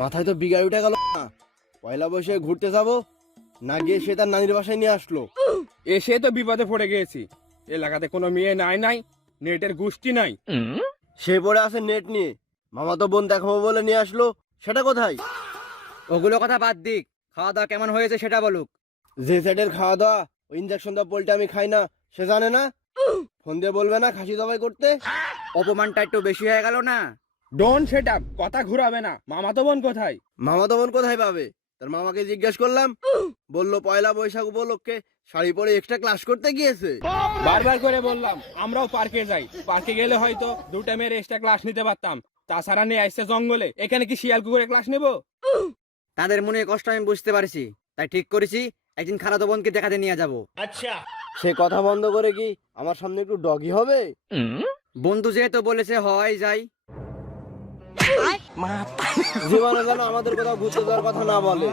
মাথায় তো বিঘা উঠে গেল না। পয়লা বৈশাখে ঘুরতে যাব না, গিয়ে সে তার নানির বাসায় নিয়ে আসলো। এসে তো বিপদে পড়ে গেছি। এলাকাতে কোনো মেয়ে নাই, নেটের গোষ্ঠী নাই। সে পড়ে আছে নেট নিয়ে। মামা তো বোন দেখাবো বলে নিয়ে আসলো, সেটা কোথায়? ওগুলো কথা বাদ দিক, খাওয়া দাওয়া কেমন হয়েছে সেটা বলুক। যে সেটের খাওয়া দাওয়া ওই ইঞ্জেকশন দেওয়া পোল্টে আমি খাই না, সে জানে না? ফোন দিয়ে বলবে না খাসি জবাই করতে? অপমানটা একটু বেশি হয়ে গেল না? ডোন্ট সেট আপ, কথা ঘুরাবে না। মামা তো বোন কোথায়? মামা তো বোন কোথায় পাবে? তার মামাকে জিজ্ঞেস করলাম, বললো পয়লা বৈশাখ উপলক্ষে শাড়ি পরে এক্সট্রা ক্লাস করতে গিয়েছে। বারবার করে বললাম আমরাও পার্কে যাই, পার্কে গেলে হয়তো দুটা মেয়ের এক্সট্রা ক্লাস নিতে পারতাম। তাছাড়া নিয়ে আসছে জঙ্গলে, এখানে কি শিয়াল কুকুরে ক্লাস নেব? তাদের মনে কষ্ট আমি বুঝতে পারছি, তাই ঠিক করেছি একদিন খালাতো বোনকে দেখাতে নিয়ে যাব। সে কথা বন্ধ করে কি আমার সামনে একটু ডগি হবে? বন্ধু যেহেতু বলেছে হয় যাই। জীবনে যেন আমাদের কোথাও ঘুরতে যাওয়ার কথা না বলে।